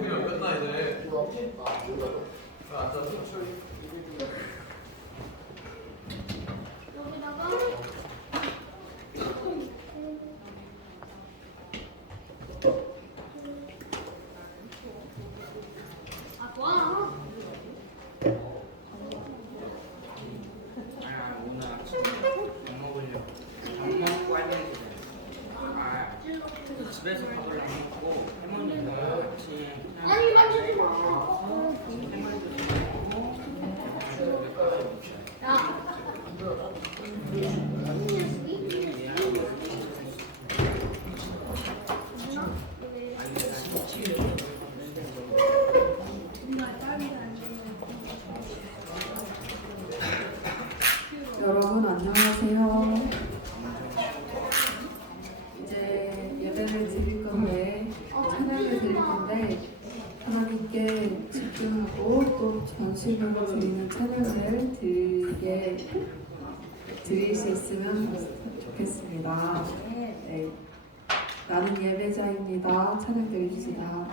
그냥 끝나 이제. 오늘 아침에 밥 먹으려고. 밥 먹고 할머니 집에서 밥을 안 먹고 할머니가 아침에 그냥 아니 만지지 마. 할머니도 먹고 야. 여러분 안녕하세요. 이제 예배를 드릴 건데 찬양을 드릴 건데 하나님께 집중하고 또 전심으로 드리는 찬양을 드릴 수 있으면 좋겠습니다. 네. 나는 예배자입니다. 찬양 드립시다.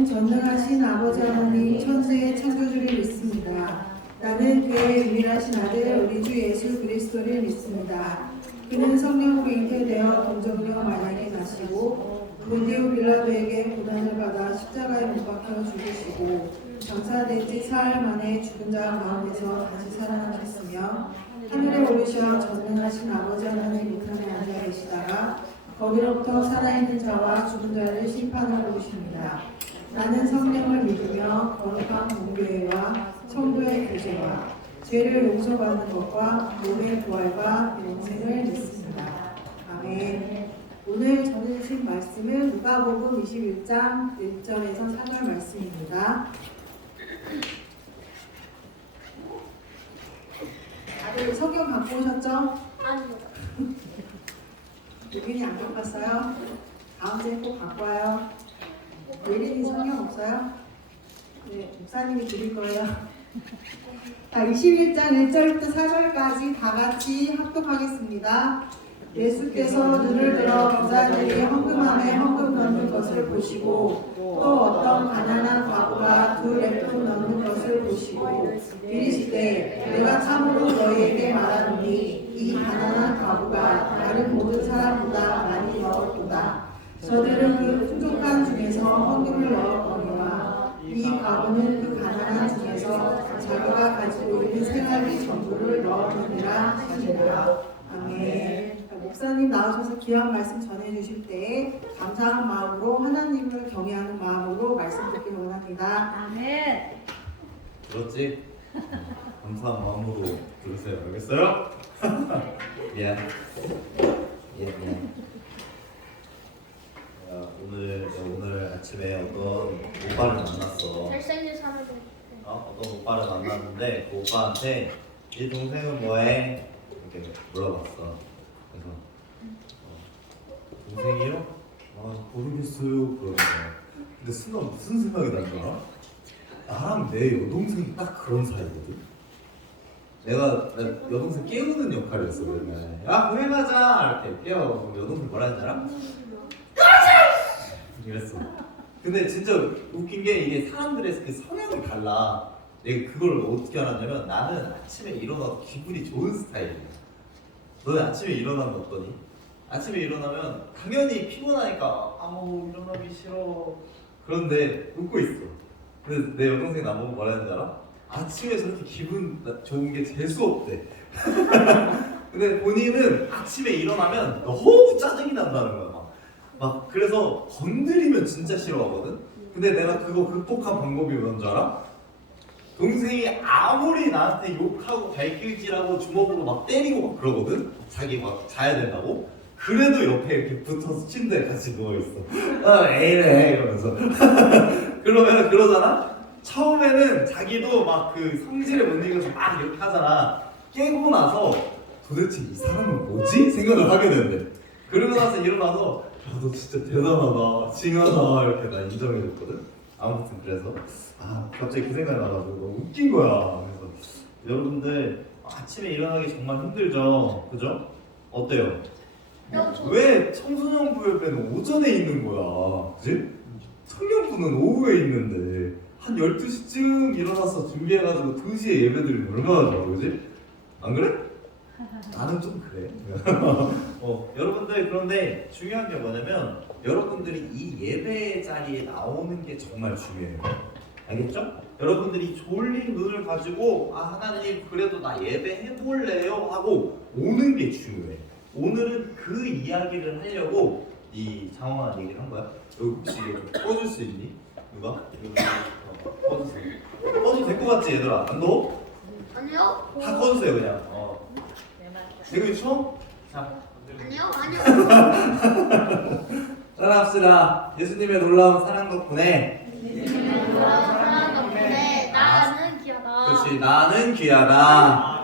나는 전능하신 아버지 하나님 천지의 창조주를 믿습니다. 나는 그의 유일하신 아들 우리 주 예수 그리스도를 믿습니다. 그는 성령으로 잉태되어 동정녀 마리아에게 나시고 본디오 빌라도에게 고난을 받아 십자가에 못 박혀 죽으시고 장사된 지 사흘 만에 죽은 자 가운데서 다시 살아나셨으며 하늘에 오르셔 전능하신 아버지 하나님 우편에 앉아 계시다가 거기로부터 살아있는 자와 죽은 자를 심판하러 오십니다. 나는 성령을 믿으며 거룩한 공교회와 성도의 교제와 죄를 용서받는 것과 몸의 부활과 영생을 믿습니다. 아멘. 오늘 전해주신 말씀은 누가복음 21장 1절에서 4절 말씀입니다. 다들 성경 갖고 오셨죠? 아니요. 예린이 안 갖고 왔어요? 다음 주에 꼭 갖고 와요. 예린이 성경 없어요? 네, 목사님이 드릴 거예요. 자, 21장 1절부터 4절까지 다 같이 합독하겠습니다. 예수께서 눈을 들어 부자들이 헌금함에 헌금 넣는 것을 보시고 또 어떤 가난한 과부가 2렙돈 넣는 것을 보시고 이르시되 내가 참으로 너희에게 말하노니 이 가난한 과부가 다른 모든 사람보다 많이 넣었도다. 저들은 그 풍족한 중에서 헌금을 넣었거니와 이 과부는 그 가난한 중에서 자기가 가지고 있는 생활비 전부를 넣었느니라 하시니라. 아멘. 목사님 나오셔서 귀한 말씀 전해주실 때 감사한 마음으로 하나님을 경외하는 마음으로 말씀 듣기 원합니다. 아멘. 들었지? 감사한 마음으로 들으세요. 알겠어요? 미안. 미안. 오늘 아침에 어떤 오빠를 만났어. 잘생긴 사람들. 어떤 오빠를 만났는데 그 오빠한테 이 동생은 뭐해? 이렇게 물어봤어. 그래서 동생이요? 모르겠어요. 그러는 거야. 근데 순간 무슨 생각이 난 줄 알아? 나랑 내 여동생이 딱 그런 사이거든. 내가 여동생 깨우는 역할이었어. 그러면 야 교회 가자 이렇게 깨워. 여동생 뭐라 했지 알아? 이랬어. 근데 진짜 웃긴 게 이게 사람들의 그 성향이 달라. 내가 그걸 어떻게 알았냐면 나는 아침에 일어나서 기분이 좋은 스타일이야. 너는 아침에 일어나면 어떠니? 아침에 일어나면 당연히 피곤하니까 아우 일어나기 싫어. 그런데 웃고 있어. 근데 내 여동생 나보고 뭐라 했는지 알아? 아침에 저렇게 기분 좋은 게 재수 없대. 근데 본인은 아침에 일어나면 너무 짜증이 난다는 거야. 막 그래서 건드리면 진짜 싫어하거든. 근데 내가 그거 극복한 방법이 뭔지 알아? 동생이 아무리 나한테 욕하고 발길질하고 주먹으로 막 때리고 막 그러거든. 자기 막 자야 된다고. 그래도 옆에 이렇게 붙어서 침대에 같이 누워있어. 에이래 이러면서. 그러면 그러잖아? 처음에는 자기도 막 그 성질에 못 이겨서 막 이렇게 하잖아. 깨고 나서 도대체 이 사람은 뭐지? 생각을 하게 된대. 그러고 나서 일어나서 야, 너 진짜 대단하다, 징하다 이렇게 나 인정해줬거든. 아무튼 그래서 갑자기 그 생각이 나가지고 너무 웃긴 거야. 그래서 여러분들 아침에 일어나기 정말 힘들죠, 그죠? 어때요? 왜 청소년부협회는 오전에 있는 거야, 그지? 청년부는 오후에 있는데 한 12시쯤 일어나서 준비해가지고 2시에 예배드리면 얼마나 좋아, 그지? 안 그래? 나는 좀 그래. 여러분들 그런데 중요한 게 뭐냐면 여러분들이 이 예배 자리에 나오는 게 정말 중요해요. 알겠죠? 여러분들이 졸린 눈을 가지고 하나님 그래도 나 예배 해볼래요 하고 오는 게 중요해. 오늘은 그 이야기를 하려고 이 장황한 얘기를 한 거야. 여기 혹시 이거 좀 꺼줄 수 있니? 누가? 꺼주세요. 꺼도 될 것 같지 얘들아? 안 넣어? 아니요. 다 꺼주세요 그냥. 지금 처음? 자, 아니요. 따라합시다. 예수님의 놀라운 사랑 덕분에. 사랑 덕분에 나는 귀하다. 그렇지, 나는 귀하다.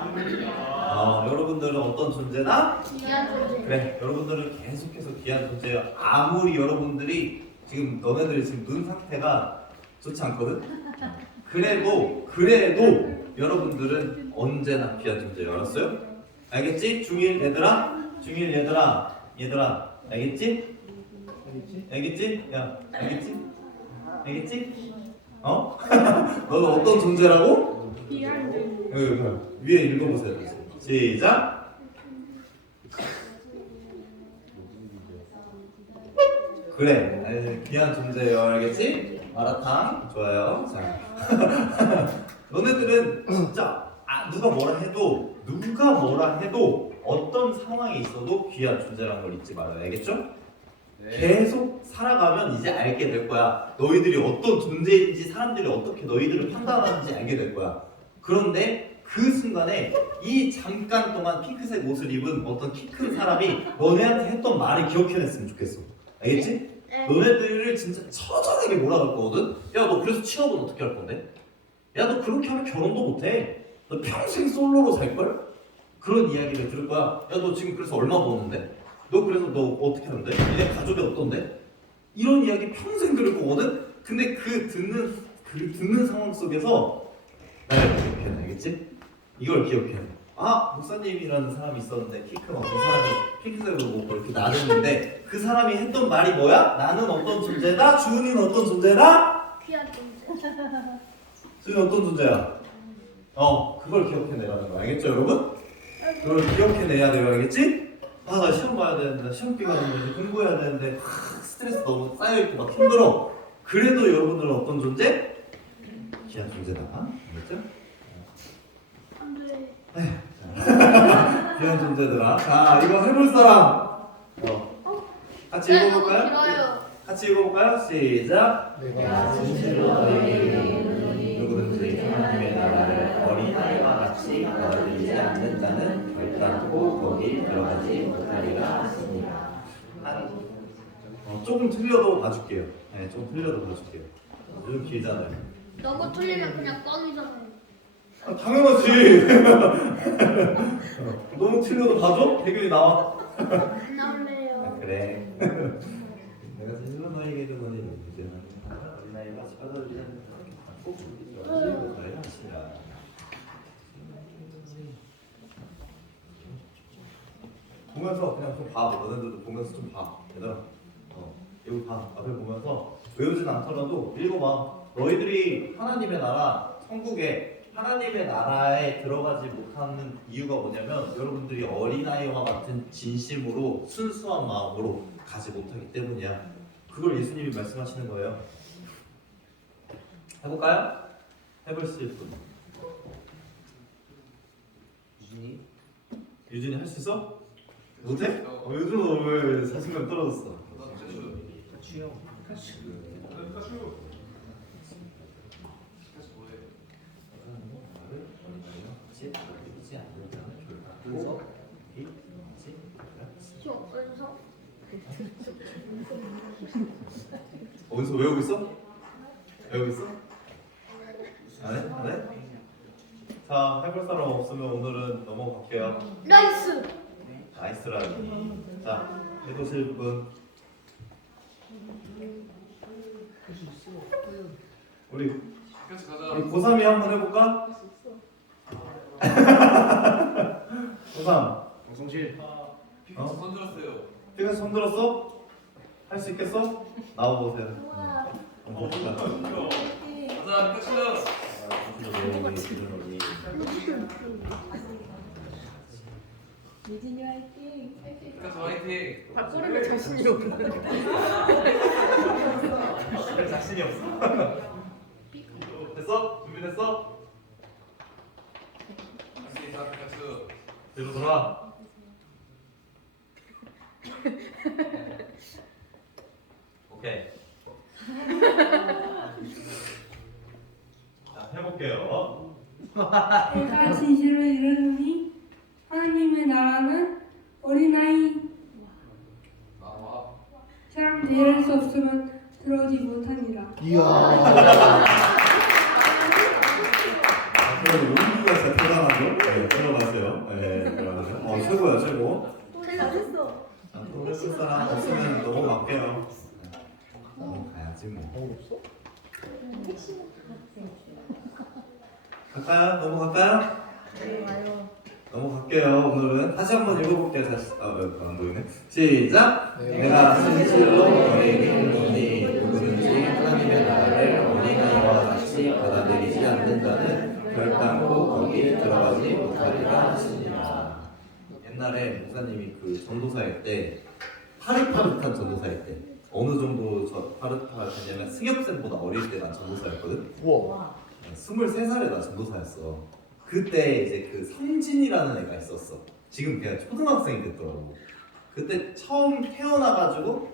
여러분들은 어떤 존재다? 귀한 존재. 그래, 여러분들은 계속해서 귀한 존재예요. 아무리 여러분들이 지금 너네들 지금 눈 상태가 좋지 않거든. 그래도 여러분들은 언제나 귀한 존재예요. 알았어요? 알겠지? 중1 얘들아? 중1 얘들아 알겠지? 알겠지? 야, 알겠지? 알겠지? 어? 너는 어떤 존재라고? 위에 읽어보세요. 시작. 그래, 귀한 존재예요. 알겠지? 마라탕 좋아요. 자, 너네들은 진짜 누가 뭐라 해도 어떤 상황에 있어도 귀한 존재라는 걸 잊지 말아요. 알겠죠? 계속 살아가면 이제 알게 될 거야. 너희들이 어떤 존재인지 사람들이 어떻게 너희들을 판단하는지 알게 될 거야. 그런데 그 순간에 이 잠깐 동안 핑크색 옷을 입은 어떤 키 큰 사람이 너네한테 했던 말을 기억해냈으면 좋겠어. 알겠지? 네. 너네들을 진짜 처절하게 몰아갈 거거든? 야, 너 그래서 취업은 어떻게 할 건데? 야, 너 그렇게 하면 결혼도 못해. 너 평생 솔로로 살걸? 그런 이야기를 들을 거야. 야, 너 지금 그래서 얼마 버는데? 너 그래서 너 어떻게 하는데? 니네 가족이 어떤데? 이런 이야기 평생 들을 거거든? 근데 그 듣는 상황 속에서 나를 기억해, 알겠지? 이걸 기억해. 아, 목사님이라는 사람이 있었는데 키 큰 어떤 사람이 핑크색으로 뭐 이렇게 나르는데 그 사람이 했던 말이 뭐야? 나는 어떤 존재다? 주은이는 어떤 존재다? 귀한 존재. 주은이 어떤 존재야? 그걸 기억해내라는 거 알겠죠, 여러분? 그걸 기억해내야 돼요, 알겠지? 나 시험 봐야 되는데 시험 기간인데 공부해야 되는데 스트레스 너무 쌓여있고 막 힘들어. 그래도 여러분들은 어떤 존재? 귀한 존재다. 알겠죠? 안 돼. 귀한 존재들아. 자, 이거 해볼 사람. 같이 네, 읽어볼까요? 너무 길어요. 같이 읽어볼까요? 시작. 내가 진실로 너희에게 누구든지 하나님의 나라를 어린아이와 같이 받아들이지 않는 자는 결단코 거기 들어가지 못하리라 하십니다. 조금 틀려도 봐줄게요. 네, 좀 틀려도 봐줄게요. 좀 길잖아요. 너무 틀리면 그냥 뻥이잖아요. 당연하지. 너무 틀려도 봐줘? 대결이 나와. 안 나올래요. 그래. 내가 진실로 너에게 이르노니 이제 어린아이와 같이 받아들이지 않는 자는 꼭 들어가지 못하리라 하십니다. 보면서 그냥 좀 봐. 너네들도 보면서 좀 봐. 얘들아. 이거 봐. 앞에 보면서 외우진 않더라도 읽어봐. 너희들이 하나님의 나라, 천국에 하나님의 나라에 들어가지 못하는 이유가 뭐냐면 여러분들이 어린아이와 같은 진심으로 순수한 마음으로 가지 못하기 때문이야. 그걸 예수님이 말씀하시는 거예요. 해볼까요? 해보실 분. 유진이 할 수 있어? 못해? 요즘 왜 자신감 떨어졌어? 어디서 외우고 있어? 외우고 있어? 안 해? 안 해? 자, 해볼 사람 없으면 오늘은 넘어갈게요. 나이스. 나이스라니. 자, 해보실 분. 우리 고3이 한번 해볼까? 고3 방송실 손 들었어요. 피가 손 들었어? 할 수 있겠어? 나와보세요. 봅시다. 가자, 피카츄. 유진이 화이팅! 피카츄 화이팅. 바꾸는 자신이 없네. 왜 자신이 없어? 됐어? 준비됐어? 할수 있다, 피카츄. 뒤로 돌아. 오케이. 자, 해볼게요. 내가 진실로 이르노니 하나님의 나라는 어린아이처럼 나와. 대할 수 없으면 들어오지 못하니라. 그럼 용기가 진짜 대단하죠? 네, 들어가세요. 네, 들어가세요. 최고야, 최고. 잘했어. 자, 또 해볼 사람 없으면 넘어갈게요. 넘어가야지 뭐. 갈까요? 넘어갈까요? 넘어갈게요. 오늘은 다시 한번 읽어볼게요. 다시. 안 보이네. 시작. 내가 진실로 너희에게 이르노니 누구든지 하나님의 나라를 목사님이 그 전도사일 때 파릇파릇한 전도사일 때 어느 정도 저 파릇파릇하냐면 승엽쌤보다 어릴 때 난 전도사였거든. 우와. 23살에 나 전도사였어. 그때 이제 그 성진이라는 애가 있었어. 지금 걔가 초등학생이 됐더라고. 그때 처음 태어나가지고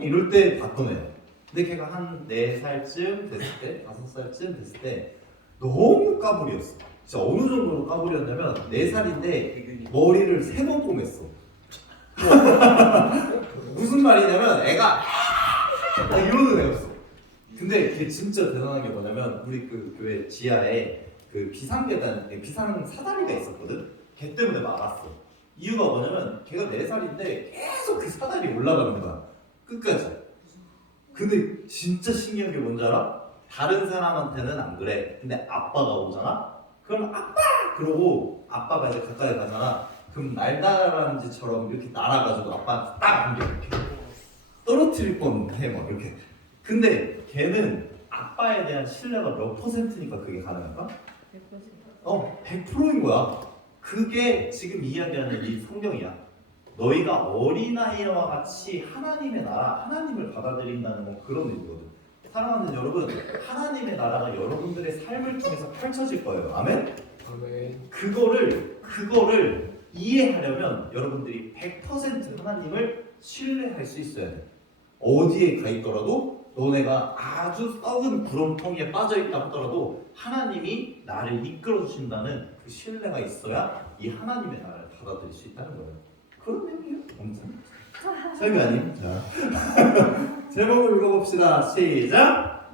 이럴 때 봤던 애야. 근데 걔가 한 4살쯤 됐을 때, 5살쯤 됐을 때 너무 까불이었어. 진짜 어느 정도로 까불이었냐면 4살인데 머리를 3번 꿰맸어. 무슨 말이냐면 애가 막 이러는 애였어. 근데 걔 진짜 대단한 게 뭐냐면 우리 그 교회 지하에 그 비상계단, 비상 사다리가 있었거든. 걔 때문에 막았어. 이유가 뭐냐면 걔가 4살인데 계속 그 사다리 올라가는 거야. 끝까지. 근데 진짜 신기한 게 뭔지 알아? 다른 사람한테는 안 그래. 근데 아빠가 오잖아? 그럼 아빠! 그러고 아빠가 이제 가까이 가잖아. 그럼 날다람쥐처럼 이렇게 날아가지고 아빠한테 딱 안겨 이렇게 떨어뜨릴 뻔해 막 이렇게. 근데 걔는 아빠에 대한 신뢰가 몇 %니까 그게 가능할까? 100%. 100%인 거야. 그게 지금 이야기하는 이 성경이야. 너희가 어린아이와 같이 하나님의 나라, 하나님을 받아들인다는 건 그런 의미거든. 사랑하는 여러분, 하나님의 나라가 여러분들의 삶을 통해서 펼쳐질 거예요. 아멘? 아멘. 그거를 이해하려면 여러분들이 100% 하나님을 신뢰할 수 있어야 돼. 어디에 가 있더라도 너네가 아주 썩은 구렁텅이에 빠져있다 하더라도 하나님이 나를 이끌어 주신다는 그 신뢰가 있어야 이 하나님의 나라를 받아들일 수 있다는 거예요. 그런 의미예요. 엄청. 설교 아님? 자, 제목을 읽어봅시다. 시작.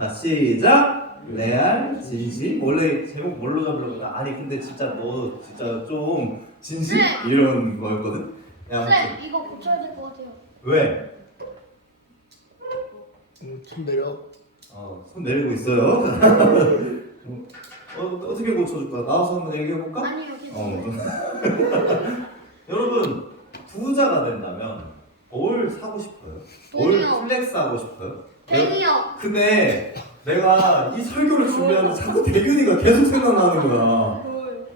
자 시작. 레알 진심. 원래 제목 뭘로 잡으려고? 아니 근데 진짜 너 진짜 좀 진심 네. 이런 거였거든. 야, 쌤 이거 고쳐야 될 것 같아요. 왜? 손 내려. 손 내리고 있어요. 어떻게 고쳐줄까? 나와서 한번 얘기해볼까? 아니요 괜찮아요. 여러분 부자가 된다면 뭘 사고 싶어요? 뭘 돈이요. 플렉스 하고 싶어요? 땡이요. 근데 내가 이 설교를 준비하는데 자꾸 대균이가 계속 생각나는 거야.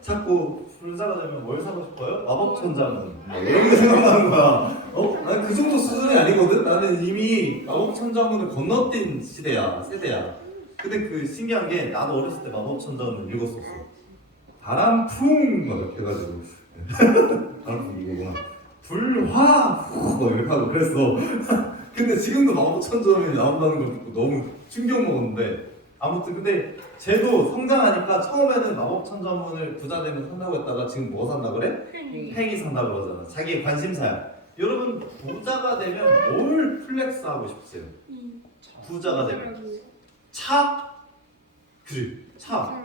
자꾸 부자가 되면 뭘 사고 싶어요? 마법천자문 뭐 이런 게 생각나는 거야. 난 그 정도 수준이 아니거든. 나는 이미 마법천자문을 건너뛴 세대야. 근데 그 신기한 게 나도 어렸을 때 마법천자문을 읽었었어. 바람풍 막 이렇게 해가지고 바람풍 이거구나. 불화 후 이렇게 하고 그랬어. 근데 지금도 마법천자문이 나온다는 걸 듣고 너무 충격 먹었는데 아무튼 근데 쟤도 성장하니까 처음에는 마법천자문을 부자 되면 산다고 했다가 지금 뭐 산다 그래? 팽이 산다 그러잖아. 자기의 관심사야. 여러분 부자가 되면 뭘 플렉스 하고 싶으세요? 부자가 되면 차? 그래 차.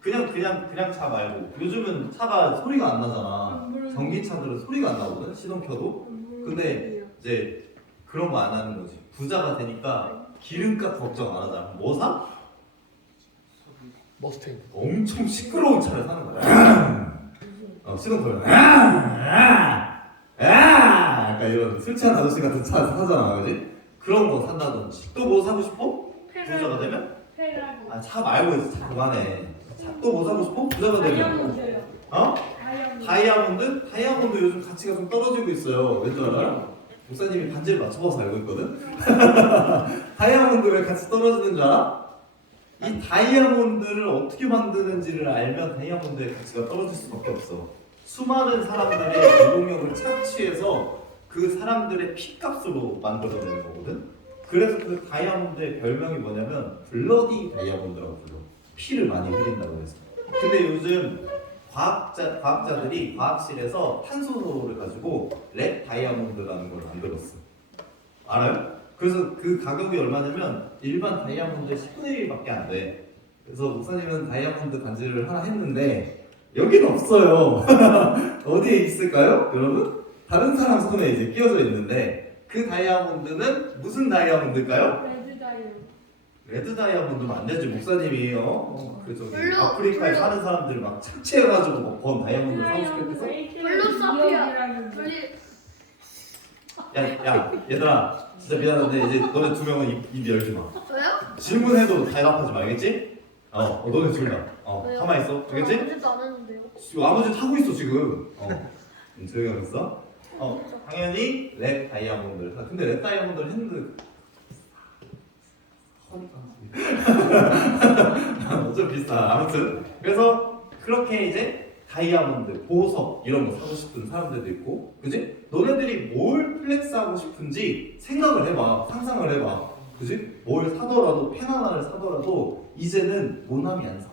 그냥 차 말고 요즘은 차가 소리가 안 나잖아. 전기차들은 소리가 안 나거든 시동 켜도. 근데 이제 그런 거 안 하는 거지. 부자가 되니까 기름값 걱정 안 하잖아. 뭐 사? 머스탱. 엄청 시끄러운 차를 사는 거야. 시동 걸면 약간 이런 술 취한 아저씨 같은 차 사잖아, 그지? 그런 거 산다든지. 또 뭐 사고 싶어? 부자가 되면? 차 말고 차 그만해. 또 뭐 사고 싶어? 부자가 되면? 다이아몬드? 다이아몬드 요즘 가치가 좀 떨어지고 있어요. 왠 줄 알아요? 목사님이 반지를 맞춰봐서 알고 있거든? 다이아몬드 왜 같이 떨어지는 줄 알아? 이 다이아몬드를 어떻게 만드는지를 알면 다이아몬드의 가치가 떨어질 수밖에 없어. 수많은 사람들의 노동력을 착취해서 그 사람들의 피값으로 만들어내는 거거든? 그래서 그 다이아몬드의 별명이 뭐냐면 블러디 다이아몬드라고 불러. 피를 많이 흘린다고 해서. 근데 요즘 과학자들이 과학실에서 탄소를 가지고 랩 다이아몬드라는 걸 만들었어. 알아요? 그래서 그 가격이 얼마냐면 일반 다이아몬드의 10분의 1밖에 안 돼. 그래서 목사님은 다이아몬드 반지를 하나 했는데 여기는 없어요. 어디에 있을까요, 여러분? 다른 사람 손에 이제 끼워져 있는데 그 다이아몬드는 무슨 다이아몬드일까요? 레드 다이아몬드면 안 되지. 목사님이 그 저기 블루, 아프리카에 블루. 사는 사람들 막 착취해가지고 막 번 다이아몬드 사고 싶겠어? 블루 사피아. 야 얘들아 진짜 미안한데 이제 너네 두 명은 입 열지 마. 저요? 질문해도 대답하지 마, 알겠지? 너네 둘 다. 왜요? 가만히 있어. 알겠지? 아무것도 안 했는데요. 나머지 타고 있어 지금. 조용히 하고 있어. 당연히 랩 다이아몬드. 근데 랩 다이아몬드 핸드 어차피 비싸. 아무튼 그래서 그렇게 이제 다이아몬드, 보석 이런 거 사고 싶은 사람들도 있고, 그지? 너네들이 뭘 플렉스하고 싶은지 생각을 해봐, 상상을 해봐, 그지? 뭘 사더라도 펜 하나를 사더라도 이제는 모나미 안 사.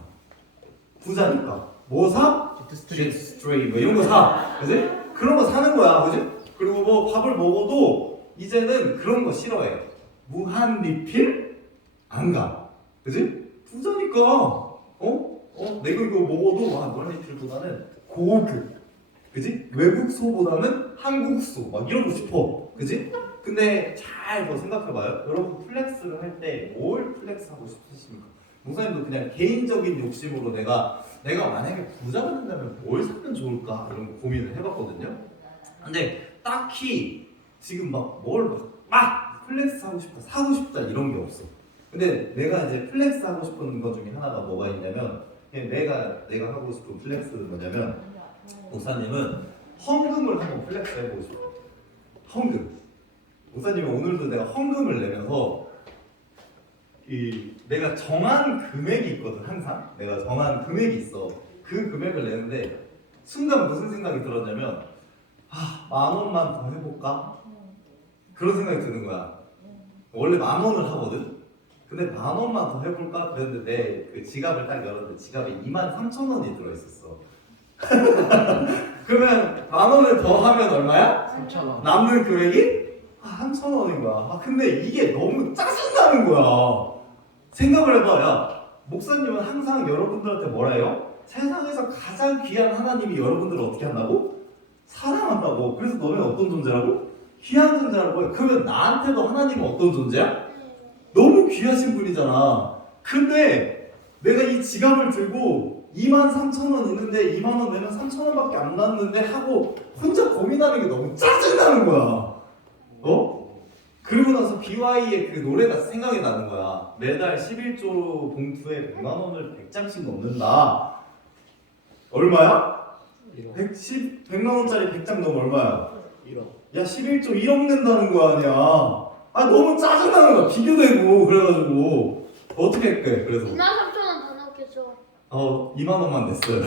부자니까 뭐 사? jet stream 뭐 이런 거 사, 그지? 그런 거 사는 거야, 그지? 그리고 뭐 밥을 먹어도 이제는 그런 거 싫어해. 무한 리필 안 가, 그지? 부자니까. 내가 이거 먹어도 무한 리필보다는 고급, 그지? 외국소보다는 한국소 막 이러고 싶어, 그지? 근데 잘 생각해봐요. 여러분 플렉스를 할 때 뭘 플렉스하고 싶으십니까? 목사님도 그냥 개인적인 욕심으로 내가 만약에 부자가 된다면 뭘 사면 좋을까 이런 거 고민을 해봤거든요. 근데 딱히 지금 막 플렉스 하고 싶다, 사고 싶다 이런 게 없어. 근데 내가 이제 플렉스 하고 싶은 것 중에 하나가 뭐가 있냐면, 내가 하고 싶은 플렉스는 뭐냐면, 목사님은 헌금을 한번 플렉스 해보고 싶어. 헌금. 목사님은 오늘도 내가 헌금을 내면서 내가 정한 금액이 있거든. 항상 내가 정한 금액이 있어. 그 금액을 내는데 순간 무슨 생각이 들었냐면, 10,000원만 더 해볼까? 그런 생각이 드는 거야. 원래 10,000원을 하거든. 근데 10,000원만 더 해볼까? 그랬는데 내 그 지갑을 딱 열었는데 지갑에 23,000원이 들어있었어. 그러면 10,000원을 더 하면 얼마야? 3,000원. 남는 금액이 3,000원인 거야. 근데 이게 너무 짜증나는 거야. 생각을 해봐. 야, 목사님은 항상 여러분들한테 뭐라 해요? 세상에서 가장 귀한 하나님이 여러분들을 어떻게 한다고? 사랑한다고. 그래서 너는 어떤 존재라고? 귀한 존재라고. 그러면 나한테도 하나님은 어떤 존재야? 너무 귀하신 분이잖아. 근데 내가 이 지갑을 들고 23,000원 있는데 2만원 내면 3,000원밖에 안 남는데 하고 혼자 고민하는 게 너무 짜증나는 거야. 그리고 나서 BY의 그 노래가 생각이 나는 거야. 매달 11조 봉투에 100만원을 100장씩 넣는다. 얼마야? 100만원짜리 100장 넣으면 얼마야? 1억. 야, 11조 1억 낸다는 거 아니야. 너무 짜증나는 거야. 비교되고. 그래가지고 어떻게 할게? 그래서 23,000원 더 넣겠죠. 2만원만 냈어요.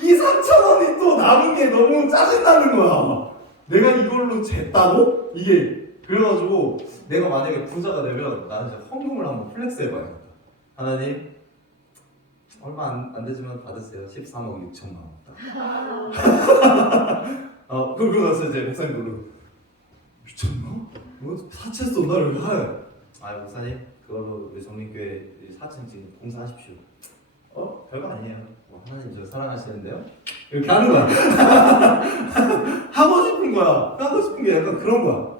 이 3,000원이 또 남은 게 너무 짜증나는 거야. 내가 이걸로 쟀다고? 이게. 그래가지고 내가 만약에 부자가 되면 나는 이제 헌금을 한번 플렉스 해봐야겠다. 하나님, 얼마 안 되지만 받으세요. 13억 6천만 원. 그러고 나서 이제 목사님 부르고, 미쳤나? 뭐 사채 쏜다를 해. 목사님, 그걸로 우리 정민교회 4층 지금 공사하십시오. 별거 아니에요. 하나님 저 사랑하시는데요? 이렇게 하는 거야. 하고 싶은 거야. 하고 싶은 게 약간 그런 거야.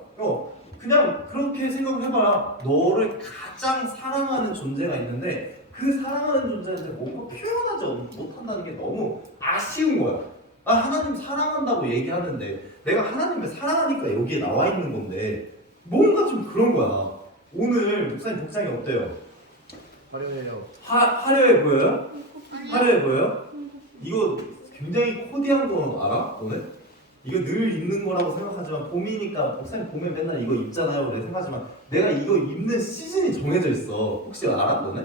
그냥 그렇게 생각을 해봐라. 너를 가장 사랑하는 존재가 있는데 그 사랑하는 존재한테 뭔가 표현하지 못한다는 게 너무 아쉬운 거야. 하나님 사랑한다고 얘기하는데 내가 하나님을 사랑하니까 여기에 나와 있는 건데 뭔가 좀 그런 거야. 오늘 목사님 복장이 어때요? 화려해요. 화려해 보여요? 화려해 보여요? 이거 굉장히 코디한 거 알아? 너네? 이거 늘 입는 거라고 생각하지만 봄이니까 목사님 봄에 맨날 이거 입잖아요. 그래 생각하지만 내가 이거 입는 시즌이 정해져 있어. 혹시 알아? 너네?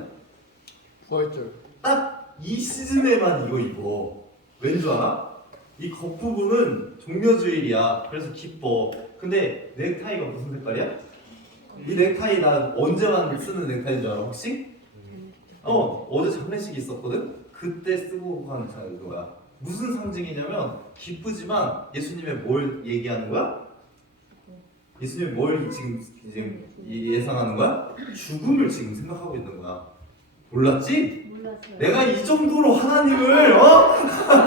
9월절. 딱 이 시즌에만 이거 입어. 왠 줄 알아? 이 겉부분은 종려주일이야. 그래서 기뻐. 근데 넥타이가 무슨 색깔이야? 이 넥타이 나 언제만 쓰는 넥타이인 줄 알아 혹시? 어제 장례식이 있었거든? 그때 쓰고 간 거야. 무슨 상징이냐면 기쁘지만 예수님의 뭘 얘기하는 거야? 예수님이 뭘 지금 예상하는 거야? 죽음을 지금 생각하고 있는 거야. 몰랐지? 몰랐어요. 내가 이 정도로 하나님을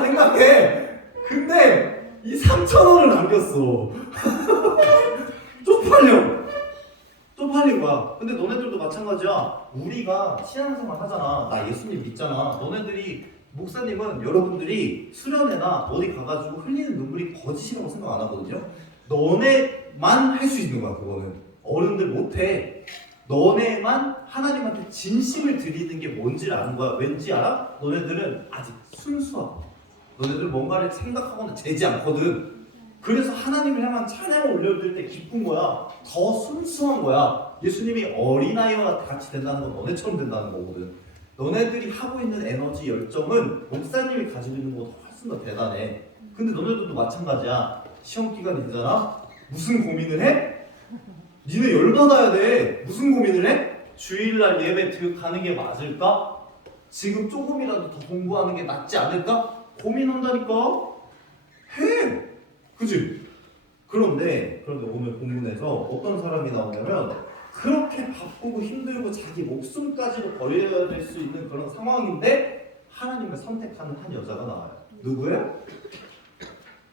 생각해. 근데 이 3,000원을 남겼어. 쪽팔린 거야. 근데 너네들도 마찬가지야. 우리가 신앙생활 하잖아. 나 예수님 믿잖아. 너네들이 목사님은 여러분들이 수련회나 어디 가가지고 흘리는 눈물이 거짓이라고 생각 안 하거든요. 너네만 할 수 있는 거야. 그거는 어른들 못해. 너네만 하나님한테 진심을 드리는 게 뭔지를 아는 거야. 왠지 알아? 너네들은 아직 순수하고 너네들 뭔가를 생각하거나 재지 않거든. 그래서 하나님을 향한 찬양을 올려드릴 때 기쁜 거야. 더 순수한 거야. 예수님이 어린아이와 같이 된다는 건 너네처럼 된다는 거거든. 너네들이 하고 있는 에너지, 열정은 목사님이 가지고 있는 것보다 훨씬 더 대단해. 근데 너네들도 마찬가지야. 시험 기간이 되잖아? 무슨 고민을 해? 니네 열받아야 돼. 무슨 고민을 해? 주일날 예배 가는 게 맞을까? 지금 조금이라도 더 공부하는 게 낫지 않을까? 고민한다니까? 해! 그치? 그런데 오늘 본문에서 어떤 사람이 나오냐면 그렇게 바쁘고 힘들고 자기 목숨까지도 버려야 될 수 있는 그런 상황인데 하나님을 선택하는 한 여자가 나와요. 누구예요?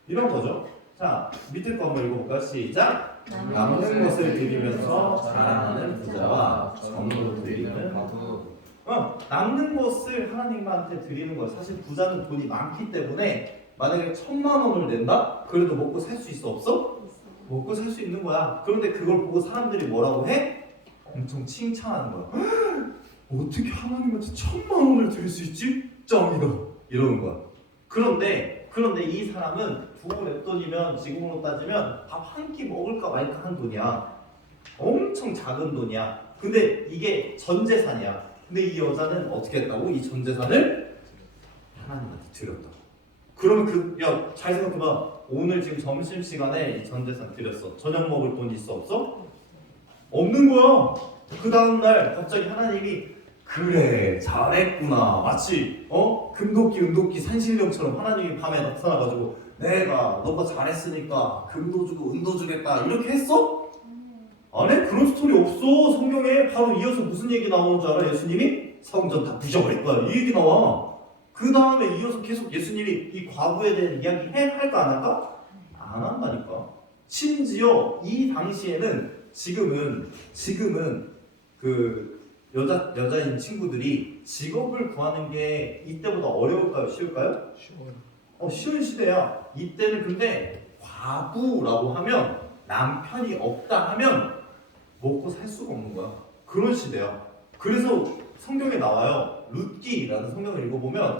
이런 거죠. 자, 밑에 거 한번 읽어볼까요? 시작! 남는 것을 드리면서 자랑하는 부자와 전으로 드리는 과부. 남는 것을 하나님한테 드리는 거예요. 사실 부자는 돈이 많기 때문에 만약에 1,000,000원을 낸다? 그래도 먹고 살 수 있어? 없어? 먹고 살 수 있는 거야. 그런데 그걸 보고 사람들이 뭐라고 해? 엄청 칭찬하는 거야. 어떻게 하나님한테 1,000,000원을 드릴 수 있지? 짱이다. 이러는 거야. 그런데 이 사람은 두 랩돈이면 지금으로 따지면 밥 한 끼 먹을까 말까 한 돈이야. 엄청 작은 돈이야. 근데 이게 전 재산이야. 근데 이 여자는 어떻게 했다고? 이 전 재산을 하나님한테 드렸다. 그러면 잘 생각해봐. 오늘 지금 점심시간에 이 전 재산 드렸어. 저녁 먹을 돈 있어? 없어? 없는 거야. 그 다음날 갑자기 하나님이 그래 잘했구나. 마치 금도끼 은도끼 산신령처럼 하나님이 밤에 나타나가지고 내가 너가 잘했으니까 금도 주고 은도 주겠다 이렇게 했어? 안 해? 그런 스토리 없어. 성경에 바로 이어서 무슨 얘기 나오는 줄 알아? 예수님이 성전 다 부셔버릴 거야. 이 얘기 나와. 그 다음에 이어서 계속 예수님이 이 과부에 대한 이야기 할까 안 할까? 안 한다니까. 심지어 이 당시에는 지금은 그 여자인 친구들이 직업을 구하는 게 이때보다 어려울까요? 쉬울까요? 쉬운 시대야. 이때는 근데 과부라고 하면 남편이 없다 하면 먹고 살 수가 없는 거야. 그런 시대야. 그래서 성경에 나와요. 룻기라는 성경을 읽어보면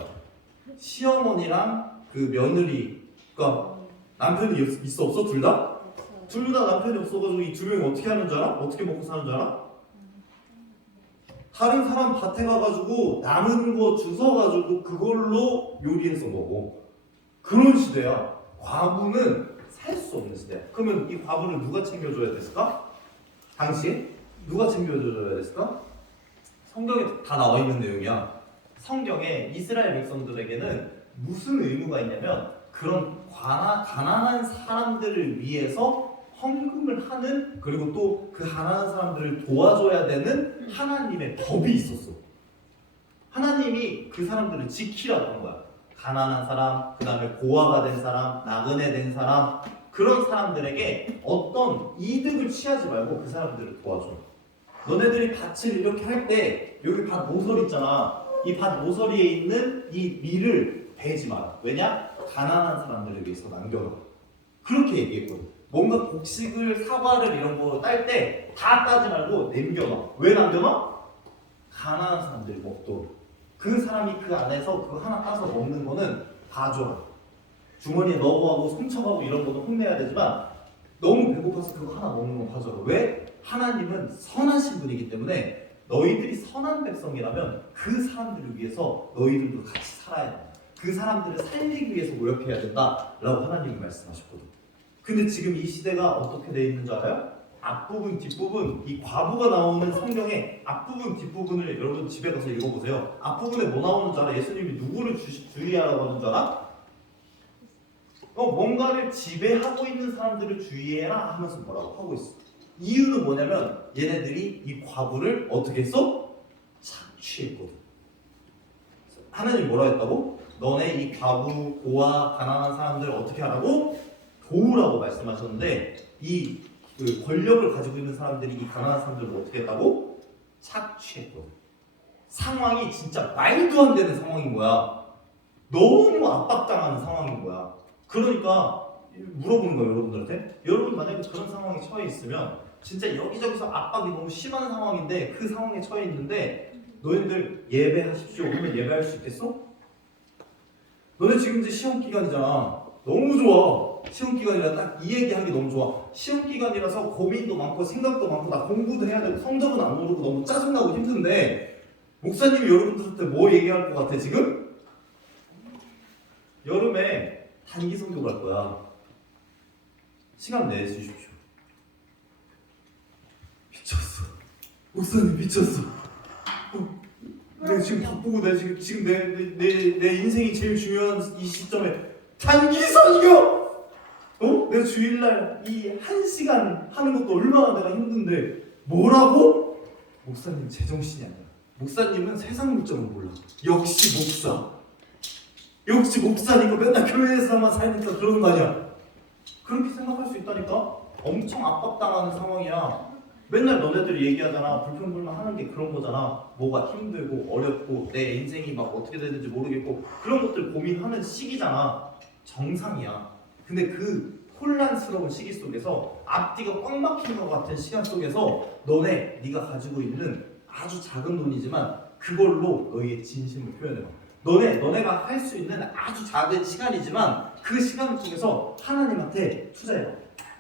시어머니랑 그 며느리가 남편이 있어 없어? 둘 다? 둘 다 남편이 없어가지고 이 두 명이 어떻게 하는 줄 알아? 어떻게 먹고 사는 줄 알아? 다른 사람 밭에 가가지고 남은 거 주워가지고 그걸로 요리해서 먹어. 그런 시대야. 과부는 살 수 없는 시대야. 그러면 이 과부를 누가 챙겨줘야 됐을까? 당시에? 누가 챙겨줘야 됐을까? 성경에 다 나와 있는 내용이야. 성경에 이스라엘 백성들에게는 무슨 의무가 있냐면 그런 가난한 사람들을 위해서 헌금을 하는, 그리고 또 그 가난한 사람들을 도와줘야 되는 하나님의 법이 있었어. 하나님이 그 사람들을 지키라고 한 거야. 가난한 사람, 그 다음에 고아가 된 사람, 나그네 된 사람, 그런 사람들에게 어떤 이득을 취하지 말고 그 사람들을 도와줘. 너네들이 밭을 이렇게 할 때 여기 밭 모서리 있잖아. 이 밭 모서리에 있는 이 밀을 베지 마라. 왜냐? 가난한 사람들을 위해서 남겨놔. 그렇게 얘기했거든. 뭔가 곡식을, 사과를 이런 거 딸 때 다 따지 말고 남겨놔. 왜 남겨놔? 가난한 사람들이 먹도록. 그 사람이 그 안에서 그거 하나 따서 먹는 거는 봐줘라. 주머니에 넣어가고 훔쳐가고 이런 거는 혼내야 되지만 너무 배고파서 그거 하나 먹는 건 봐줘라. 왜? 하나님은 선하신 분이기 때문에 너희들이 선한 백성이라면 그 사람들을 위해서 너희들도 같이 살아야 된다. 그 사람들을 살리기 위해서 노력해야 된다라고 하나님이 말씀하셨거든. 근데 지금 이 시대가 어떻게 되어 있는 줄 알아요? 앞부분 뒷부분, 이 과부가 나오는 성경의 앞부분 뒷부분을 여러분 집에 가서 읽어보세요. 앞부분에 뭐 나오는 줄 알아? 예수님이 누구를 주의하라고 하는 줄 알아? 뭔가를 지배하고 있는 사람들을 주의해라 하면서 뭐라고 하고 있어. 이유는 뭐냐면 얘네들이 이 과부를 어떻게 했어? 착취했거든. 하나님 뭐라 했다고? 너네 이 과부, 고아, 가난한 사람들 어떻게 하라고? 도우라고 말씀하셨는데 그 권력을 가지고 있는 사람들이 이 가난한 사람들을 어떻게 했다고? 착취했거든. 상황이 진짜 말도 안 되는 상황인 거야. 너무 압박당하는 상황인 거야. 그러니까 물어보는 거예요, 여러분들한테. 여러분 만약에 그런 상황에 처해 있으면 진짜 여기저기서 압박이 너무 심한 상황인데 그 상황에 처해 있는데 너희들 예배하십시오. 그러면 예배할 수 있겠어? 너네 지금 이제 시험 기간이잖아. 너무 좋아. 시험 기간이라 딱 이 얘기하기 너무 좋아. 시험 기간이라서 고민도 많고 생각도 많고 나 공부도 해야 되고 성적은 안 오르고 너무 짜증나고 힘든데 목사님이 여러분들한테 뭐 얘기할 것 같아 지금? 여름에 단기 선교 갈 거야. 시간 내주십시오. 미쳤어. 목사님 미쳤어. 내가 지금 바쁘고 내가 지금 내 인생이 제일 중요한 이 시점에 단기 선교! 내가 주일날 이 1시간 하는 것도 얼마나 내가 힘든데 뭐라고? 목사님 제정신이 아니야. 목사님은 세상 물정을 몰라. 역시 목사. 역시 목사니까 맨날 교회에서만 살니까 그런 거 아니야. 그렇게 생각할 수 있다니까? 엄청 압박당하는 상황이야. 맨날 너네들이 얘기하잖아. 불평불만 하는 게 그런 거잖아. 뭐가 힘들고 어렵고 내 인생이 막 어떻게 되는지 모르겠고 그런 것들 고민하는 시기잖아. 정상이야. 근데 그 혼란스러운 시기 속에서 앞뒤가 꽉 막힌 것 같은 시간 속에서 네가 가지고 있는 아주 작은 돈이지만 그걸로 너희의 진심을 표현해봐. 너네가 할 수 있는 아주 작은 시간이지만 그 시간을 통해서 하나님한테 투자해봐.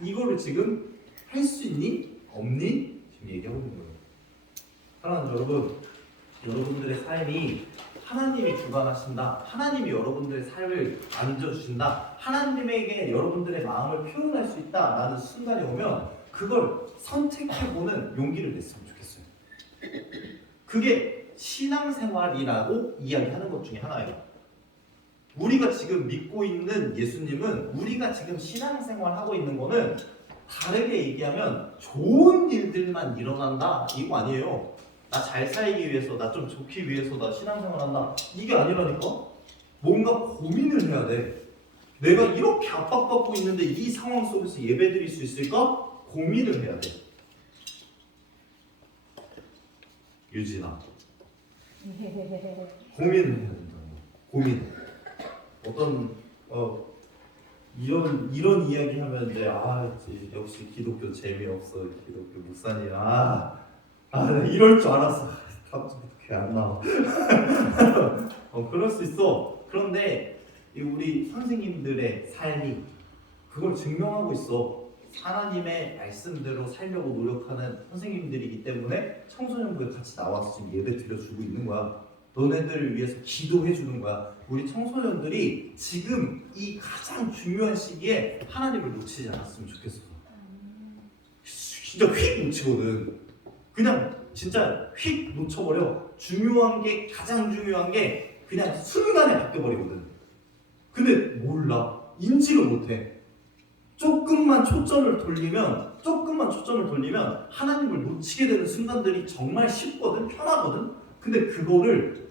이거를 지금 할 수 있니? 없니? 지금 얘기하고 있는 거예요. 사랑하는 여러분, 여러분들의 삶이 하나님이 주관하신다. 하나님이 여러분들의 삶을 만져주신다. 하나님에게 여러분들의 마음을 표현할 수 있다라는 순간이 오면 그걸 선택해보는 용기를 냈으면 좋겠어요. 그게 신앙생활이라고 이야기하는 것 중에 하나예요. 우리가 지금 믿고 있는 예수님은 우리가 지금 신앙생활하고 있는 거는 다르게 얘기하면 좋은 일들만 일어난다 이거 아니에요. 나 잘 살기 위해서, 나 좀 좋기 위해서 나 신앙생활한다 이게 아니라니까. 뭔가 고민을 해야 돼. 내가 이렇게 압박받고 있는데 이 상황 속에서 예배드릴 수 있을까? 고민을 해야 돼. 유진아, 고민을 해야 된다고. 고민. 어떤 이런 이야기 하면 이제 역시 기독교 재미없어. 기독교 목사님 나 이럴 줄 알았어. 갑자기 그게 안 나와. 그럴 수 있어. 그런데 우리 선생님들의 삶이 그걸 증명하고 있어. 하나님의 말씀대로 살려고 노력하는 선생님들이기 때문에 청소년부에 같이 나와서 지금 예배 드려주고 있는 거야. 너네들을 위해서 기도해 주는 거야. 우리 청소년들이 지금 이 가장 중요한 시기에 하나님을 놓치지 않았으면 좋겠어. 진짜 휙 놓치거든. 그냥 진짜 휙 놓쳐버려. 가장 중요한 게 그냥 순간에 바뀌어버리거든. 근데 몰라. 인지를 못해. 조금만 초점을 돌리면 하나님을 놓치게 되는 순간들이 정말 쉽거든. 편하거든. 근데 그거를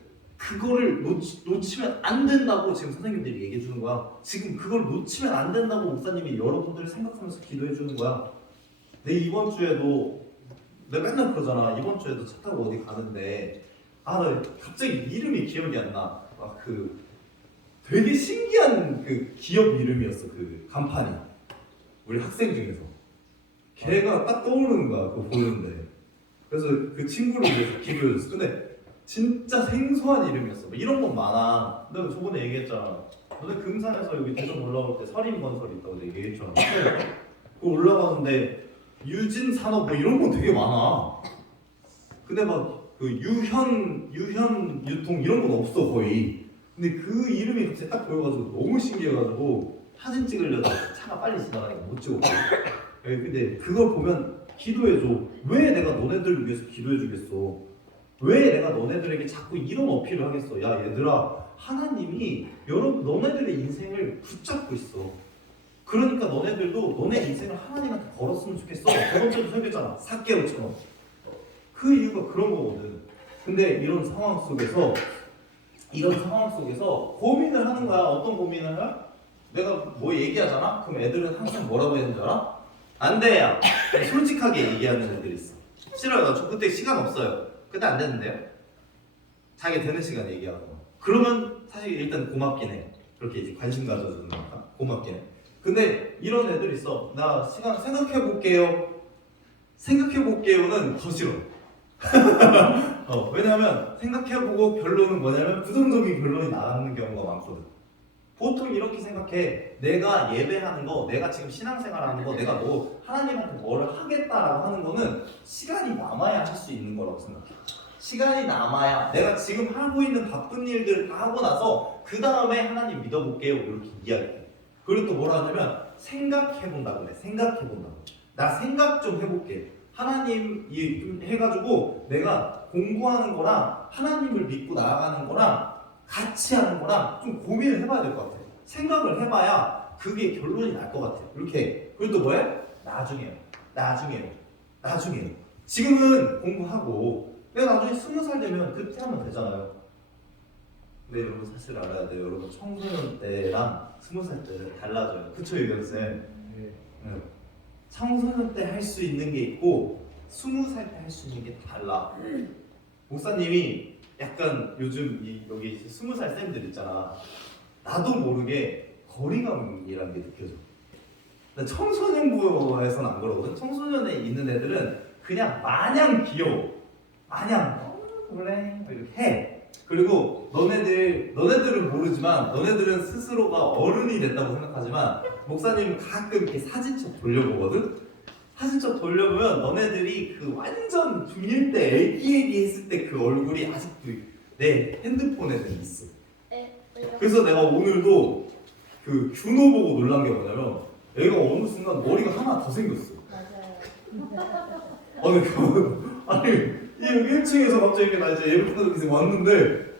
놓치면 안 된다고 지금 선생님들이 얘기해 주는 거야. 지금 그걸 놓치면 안 된다고 목사님이 여러분들을 생각하면서 기도해 주는 거야. 이번 주에도 내가 맨날 그러잖아. 이번 주에도 차 타고 어디 가는데 나 갑자기 이름이 기억이 안 나. 되게 신기한 그 기업 이름이었어. 그 간판이 우리 학생 중에서 걔가 딱 떠오르는 거야. 그거 보는데. 그래서 그 친구를 위해서 기도해줬어. 근데 진짜 생소한 이름이었어. 이런 건 많아. 내가 저번에 얘기했잖아. 너네 금산에서 여기 대전 올라올 때 서림건설 있다고 내가 얘기했잖아. 그 올라가는데 유진산업 이런 건 되게 많아. 근데 그 유현 유통 이런 건 없어 거의. 근데 그 이름이 갑자기 딱 보여가지고 너무 신기해가지고 사진 찍으려다 차가 빨리 지나가니까 못 찍었고. 근데 그걸 보면 기도해줘. 왜 내가 너네들을 위해서 기도해주겠어? 왜 내가 너네들에게 자꾸 이런 어필을 하겠어? 야 얘들아, 하나님이 너네들의 인생을 붙잡고 있어. 그러니까 너네들도 너네 인생을 하나님한테 걸었으면 좋겠어. 저번주에도 설교했잖아. 4개월 처럼. 그 이유가 그런 거거든. 근데 이런 상황 속에서 고민을 하는 거야. 어떤 고민을 해? 내가 뭐 얘기하잖아? 그럼 애들은 항상 뭐라고 했는 줄 알아? 안 돼요. 솔직하게 얘기하는 애들이 있어. 싫어요. 저 그때 시간 없어요. 그때 안 되는데요? 자기 되는 시간 얘기하고. 그러면 사실 일단 고맙긴 해. 그렇게 이제 관심 가져주는 거니까 고맙긴 해. 근데 이런 애들 있어. 나 시간 생각해 볼게요. 생각해볼게요는 더 싫어. 왜냐면 생각해보고 결론은 뭐냐면 부정적인 결론이 나오는 경우가 많거든. 보통 이렇게 생각해. 내가 예배하는 거, 내가 지금 신앙생활하는 거, 내가 뭐 하나님한테 뭐를 하겠다라고 하는 거는 시간이 남아야 할 수 있는 거라고 생각해. 시간이 남아야 내가 지금 하고 있는 바쁜 일들을 다 하고 나서 그 다음에 하나님 믿어볼게요 이렇게 이야기해. 그리고 또 뭐라 하냐면 생각해본다 그래. 생각해본다고. 나 생각 좀 해볼게. 하나님 좀 해가지고 내가 공부하는 거랑 하나님을 믿고 나아가는 거랑 같이 하는 거랑 좀 고민을 해봐야 될 것 같아. 생각을 해봐야 그게 결론이 날 것 같아. 이렇게. 그리고 또 뭐해? 나중에요. 지금은 공부하고 내가 나중에 20살 되면 그때 하면 되잖아요. 근데 여러분 사실 알아야 돼요. 여러분 청소년 때랑 20살 때는 달라져요. 그쵸 유경쌤? 네. 청소년 때 할 수 있는 게 있고 20살 때 할 수 있는 게 달라. 목사님이 약간 요즘 여기 20살 쌤들 있잖아. 나도 모르게 거리감이라는 게 느껴져. 나 청소년부에서는 안 그러거든. 청소년에 있는 애들은 그냥 마냥 귀여워. 마냥 그래 이렇게 해. 그리고 너네들은 모르지만 너네들은 스스로가 어른이 됐다고 생각하지만 목사님은 가끔 이렇게 사진첩 돌려보거든. 사진첩 돌려보면 너네들이 그 완전 중1 때 애기 했을 때 그 얼굴이 아직도 내 핸드폰에는 있어. 그래서 내가 오늘도 그 준호 보고 놀란 게 뭐냐면 애가 어느 순간 머리가 하나 더 생겼어. 아니 이 1층에서 갑자기 이렇게 나 이제 예배 받으면서 왔는데